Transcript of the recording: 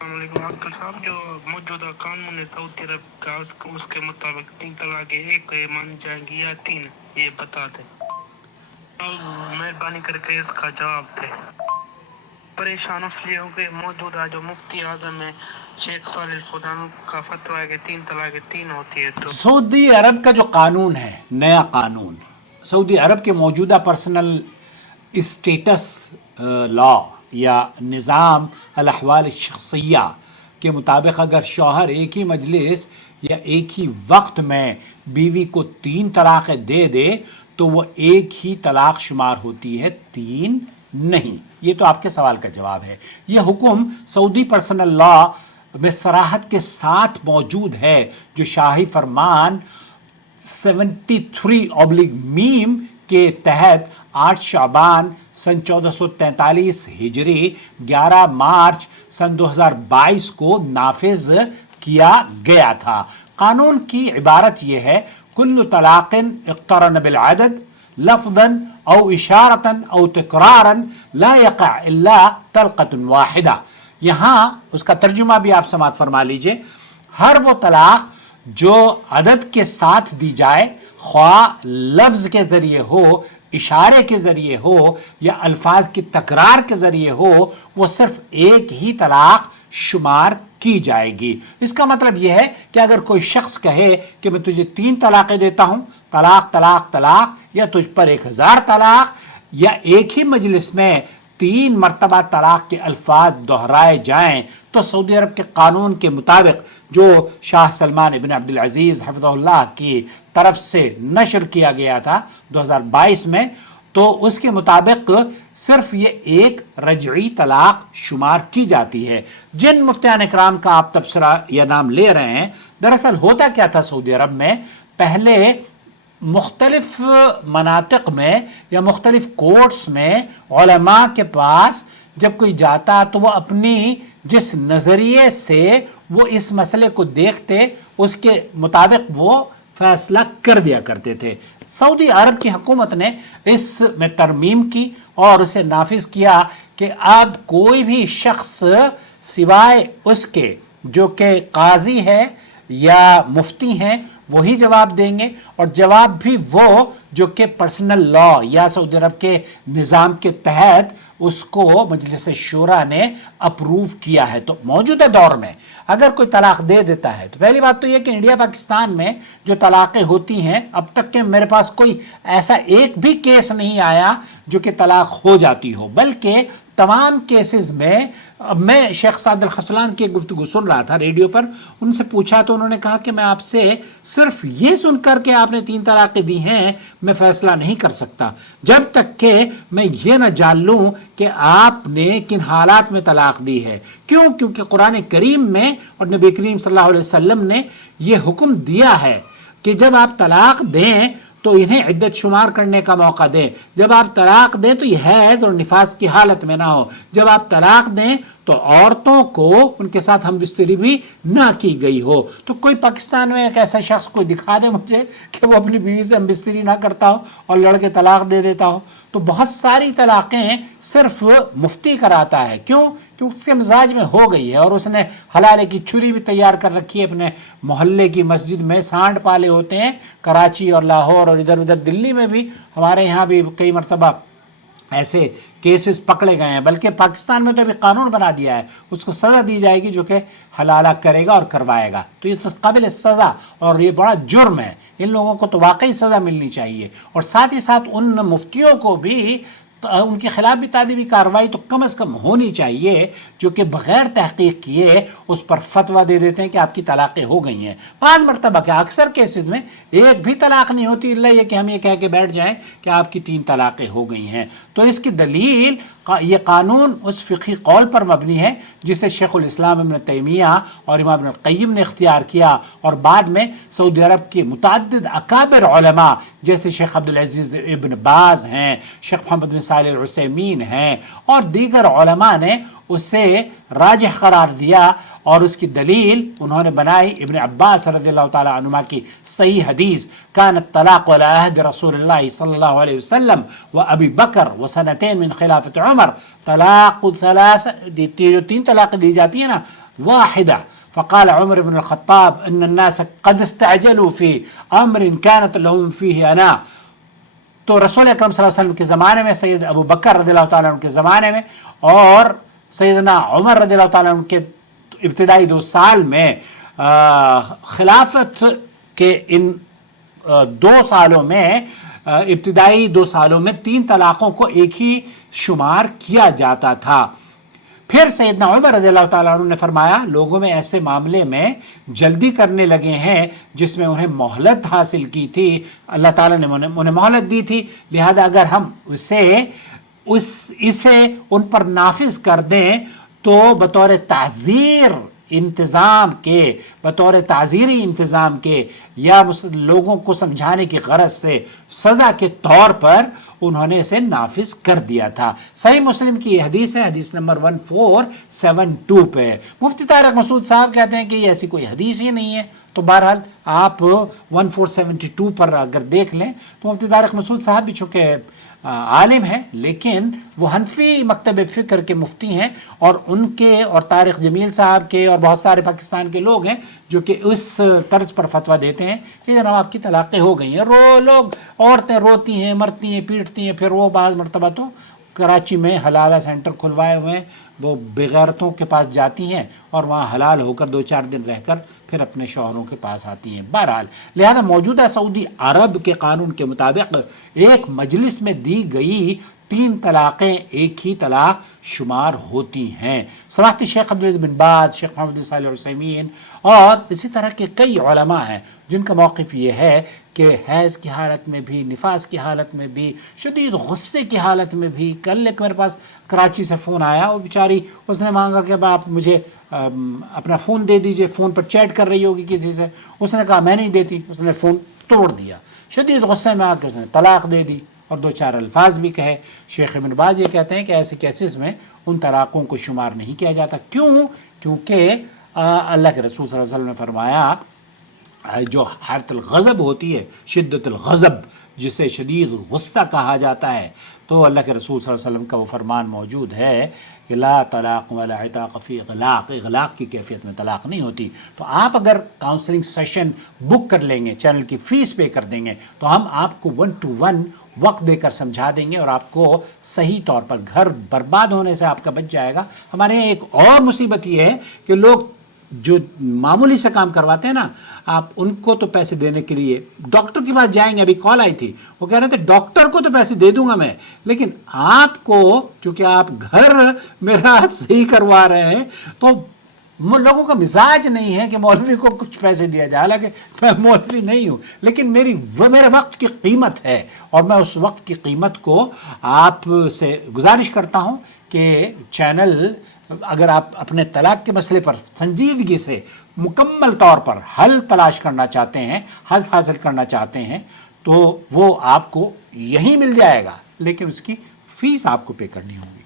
السلام علیکم انکل صاحب، جو موجودہ قانون ہے سعودی عرب کا اس کے مطابق 3 طلاقیں ایک مان جائیں گی یا 3، یہ بتا دیں۔ مہربانی کر کے اس کا جواب دیں۔ پریشان اس لیے ہو کہ موجودہ جو مفتی اعظم ہے شیخ صالح الفودان کا فتویٰ ہے کہ 3 طلاقیں 3 ہوتی ہے۔ تو سعودی عرب کا جو قانون ہے، نیا قانون، سعودی عرب کے موجودہ پرسنل اسٹیٹس لا یا نظام الاحوال الشخصیہ کے مطابق اگر شوہر ایک ہی مجلس یا ایک ہی وقت میں بیوی کو 3 طلاقیں دے دے تو وہ ایک ہی طلاق شمار ہوتی ہے، 3 نہیں۔ یہ تو آپ کے سوال کا جواب ہے۔ یہ حکم سعودی پرسنل لا میں صراحت کے ساتھ موجود ہے، جو شاہی فرمان 73/میم کے تحت 8 شعبان سن 1443 ہجری 11 مارچ سن 2022 کو نافذ کیا گیا تھا۔ قانون کی عبارت یہ ہے: کل طلاق اقترن بالعدد لفظا او اشارتا او تکرارا لا يقع الا طلقة واحدہ۔ یہاں اس کا ترجمہ بھی آپ سماعت فرما لیجئے۔ ہر وہ طلاق جو عدد کے ساتھ دی جائے، خواہ لفظ کے ذریعے ہو، اشارے کے ذریعے ہو یا الفاظ کی تکرار کے ذریعے ہو، وہ صرف ایک ہی طلاق شمار کی جائے گی۔ اس کا مطلب یہ ہے کہ اگر کوئی شخص کہے کہ میں تجھے 3 طلاقیں دیتا ہوں، طلاق طلاق طلاق، یا تجھ پر 1000 طلاق، یا ایک ہی مجلس میں 3 مرتبہ طلاق کے الفاظ دہرائے جائیں، تو سعودی عرب کے قانون کے مطابق جو شاہ سلمان ابن عبدالعزیز حفظہ اللہ کی طرف سے نشر کیا گیا تھا 2022 میں، تو اس کے مطابق صرف یہ ایک رجعی طلاق شمار کی جاتی ہے۔ جن مفتیان اکرام کا آپ تبصرہ یا نام لے رہے ہیں، دراصل ہوتا کیا تھا سعودی عرب میں، پہلے مختلف مناطق میں یا مختلف کورٹس میں علماء کے پاس جب کوئی جاتا تو وہ اپنی جس نظریے سے وہ اس مسئلے کو دیکھتے، اس کے مطابق وہ فیصلہ کر دیا کرتے تھے۔ سعودی عرب کی حکومت نے اس میں ترمیم کی اور اسے نافذ کیا کہ اب کوئی بھی شخص سوائے اس کے جو کہ قاضی ہے یا مفتی ہیں وہی جواب دیں گے، اور جواب بھی وہ جو کہ پرسنل لا یا سعودی عرب کے نظام کے تحت اس کو مجلس شورا نے اپروو کیا ہے۔ تو موجودہ دور میں اگر کوئی طلاق دے دیتا ہے، تو پہلی بات تو یہ کہ انڈیا پاکستان میں جو طلاقیں ہوتی ہیں، اب تک کہ میرے پاس کوئی ایسا ایک بھی کیس نہیں آیا جو کہ طلاق ہو جاتی ہو، بلکہ تمام کیسز میں میں شیخ سعد الخسلان کی گفتگو سن رہا تھا ریڈیو پر، ان سے پوچھا تو انہوں نے کہا کہ میں آپ سے صرف یہ سن کر کے آپ نے 3 طلاقیں دی ہیں میں فیصلہ نہیں کر سکتا جب تک کہ میں یہ نہ جان لوں کہ آپ نے کن حالات میں طلاق دی ہے۔ کیوں؟ کیونکہ قرآن کریم میں اور نبی کریم صلی اللہ علیہ وسلم نے یہ حکم دیا ہے کہ جب آپ طلاق دیں تو انہیں عدت شمار کرنے کا موقع دیں، جب آپ طلاق دیں تو یہ حیض اور نفاس کی حالت میں نہ ہو، جب آپ طلاق دیں تو عورتوں کو ان کے ساتھ ہم بستری بھی نہ کی گئی ہو۔ تو کوئی پاکستان میں ایک ایسا شخص کوئی دکھا دے مجھے کہ وہ اپنی بیوی سے ہم بستری نہ کرتا ہو اور لڑکے طلاق دے دیتا ہو۔ تو بہت ساری طلاقیں صرف مفتی کراتا ہے۔ کیوں؟ کیونکہ اس کے مزاج میں ہو گئی ہے اور اس نے حلالے کی چھری بھی تیار کر رکھی ہے، اپنے محلے کی مسجد میں سانڈ پالے ہوتے ہیں، کراچی اور لاہور اور ادھر ادھر دلی میں بھی، ہمارے یہاں بھی کئی مرتبہ ایسے کیسز پکڑے گئے ہیں، بلکہ پاکستان میں تو ابھی قانون بنا دیا ہے اس کو سزا دی جائے گی جو کہ حلالہ کرے گا اور کروائے گا۔ تو یہ تو قابل سزا اور یہ بڑا جرم ہے، ان لوگوں کو تو واقعی سزا ملنی چاہیے، اور ساتھ ہی ساتھ ان مفتیوں کو بھی ان کے خلاف بھی تعلیمی کارروائی تو کم از کم ہونی چاہیے جو کہ بغیر تحقیق کیے اس پر فتویٰ دے دیتے ہیں کہ آپ کی طلاقیں ہو گئی ہیں۔ 5 مرتبہ کیا، اکثر کیسز میں ایک بھی طلاق نہیں ہوتی، اللہ یہ کہ ہم یہ کہہ کے بیٹھ جائیں کہ آپ کی 3 طلاقیں ہو گئی ہیں۔ تو اس کی دلیل یہ قانون اس فقہی قول پر مبنی ہے جسے شیخ الاسلام ابن تیمیہ اور امام ابن القیم نے اختیار کیا، اور بعد میں سعودی عرب کے متعدد اکابر علماء جیسے شیخ عبدالعزیز ابن باز ہیں، شیخ محمد بن صالح العثیمین ہیں، اور دیگر علماء نے اسے راجح قرار دیا، اور اس کی دلیل انہوں نے بنائی ابن عباس رضی اللہ تعالی عنہما کی صحیح حدیث کان الطلاق علی عہد رسول اللہ صلی اللہ علیہ وسلم و ابی بکر و سنتین من خلافت عمر، طلاق 3 جو 3 طلاق دی جاتی ہیں نا واحدة. فقال عمر بن الخطاب ان الناس قد استعجلوا في امر كانت لهم فيه انا. تو رسول اکرم صلی اللہ علیہ وسلم کے زمانے میں سید ابو بکر رضی اللہ تعالیٰ عنہ کے زمانے میں اور سیدنا عمر رضی اللہ تعالیٰ عنہ کے ابتدائی 2 سال میں خلافت کے ان 2 سالوں میں ابتدائی 2 سالوں میں 3 طلاقوں کو ایک ہی شمار کیا جاتا تھا. پھر سیدنا عمر رضی اللہ تعالیٰ عنہ نے فرمایا لوگوں میں ایسے معاملے میں جلدی کرنے لگے ہیں جس میں انہیں مہلت حاصل کی تھی, اللہ تعالیٰ نے انہیں مہلت دی تھی, لہذا اگر ہم اسے ان پر نافذ کر دیں تو بطور تعزیری انتظام کے یا لوگوں کو سمجھانے کی غرض سے سزا کے طور پر انہوں نے اسے نافذ کر دیا تھا. صحیح مسلم کی یہ حدیث ہے, حدیث نمبر 1472 پہ. مفتی طارق مسعود صاحب کہتے ہیں کہ یہ ایسی کوئی حدیث ہی نہیں ہے. تو بہرحال آپ 1472 پر اگر دیکھ لیں تو مفتی طارق مسعود صاحب بھی چونکہ عالم ہیں لیکن وہ حنفی مکتب فکر کے مفتی ہیں, اور ان کے اور طارق جمیل صاحب کے اور بہت سارے پاکستان کے لوگ ہیں جو کہ اس طرز پر فتویٰ دیتے ہیں کہ جناب آپ کی طلاقیں ہو گئی ہیں. لوگ عورتیں روتی ہیں, مرتی ہیں, پیٹتی ہیں, پھر وہ بعض مرتبہ تو کراچی میں حلالہ سینٹر کھلوائے ہوئے ہیں, وہ بغیرتوں کے پاس جاتی ہیں اور وہاں حلال ہو کر 2-4 دن رہ کر پھر اپنے شوہروں کے پاس آتی ہیں. بہرحال لہذا موجودہ سعودی عرب کے قانون کے مطابق ایک مجلس میں دی گئی 3 طلاقیں ایک ہی طلاق شمار ہوتی ہیں. سماحتی شیخ عبدالعزیز بن باز, شیخ محمد بن صالح العثیمین اور اسی طرح کے کئی علماء ہیں جن کا موقف یہ ہے کہ حیض کی حالت میں بھی, نفاس کی حالت میں بھی, شدید غصے کی حالت میں بھی. کل ایک میرے پاس کراچی سے فون آیا, وہ بیچاری اس نے مانگا کہ آپ مجھے اپنا فون دے دیجئے, فون پر چیٹ کر رہی ہوگی کسی سے. اس نے کہا میں نہیں دیتی, اس نے فون توڑ دیا. شدید غصے میں آ کے اس نے طلاق دے دی اور 2-4 الفاظ بھی کہے. شیخ ابن باز یہ کہتے ہیں کہ ایسے کیسز میں ان طلاقوں کو شمار نہیں کیا جاتا. کیوں؟ کیونکہ اللہ کے رسول صلی اللہ علیہ وسلم نے فرمایا جو حالت الغضب ہوتی ہے, شدت الغضب جسے شدید غصہ کہا جاتا ہے, تو اللہ کے رسول صلی اللہ علیہ وسلم کا وہ فرمان موجود ہے کہ لا طلاق ولا عتاق فی اغلاق, اغلاق کی کیفیت میں طلاق نہیں ہوتی. تو آپ اگر کاؤنسلنگ سیشن بک کر لیں گے, چینل کی فیس پے کر دیں گے, تو ہم آپ کو 1 to 1 وقت دے کر سمجھا دیں گے اور آپ کو صحیح طور پر گھر برباد ہونے سے آپ کا بچ جائے گا. ہمارے یہاں ایک اور مصیبت یہ ہے کہ لوگ جو معمولی سے کام کرواتے ہیں نا, آپ ان کو تو پیسے دینے کے لیے ڈاکٹر کے پاس جائیں گے. ابھی کال آئی تھی, وہ کہہ رہے تھے ڈاکٹر کو تو پیسے دے دوں گا میں, لیکن آپ کو چونکہ آپ گھر میرا صحیح کروا رہے ہیں تو لوگوں کا مزاج نہیں ہے کہ مولوی کو کچھ پیسے دیا جائے. حالانکہ میں مولوی نہیں ہوں, لیکن میرے وقت کی قیمت ہے اور میں اس وقت کی قیمت کو آپ سے گزارش کرتا ہوں کہ چینل اگر آپ اپنے طلاق کے مسئلے پر سنجیدگی سے مکمل طور پر حل تلاش کرنا چاہتے ہیں, حل حاصل کرنا چاہتے ہیں, تو وہ آپ کو یہی مل جائے گا, لیکن اس کی فیس آپ کو پے کرنی ہوگی.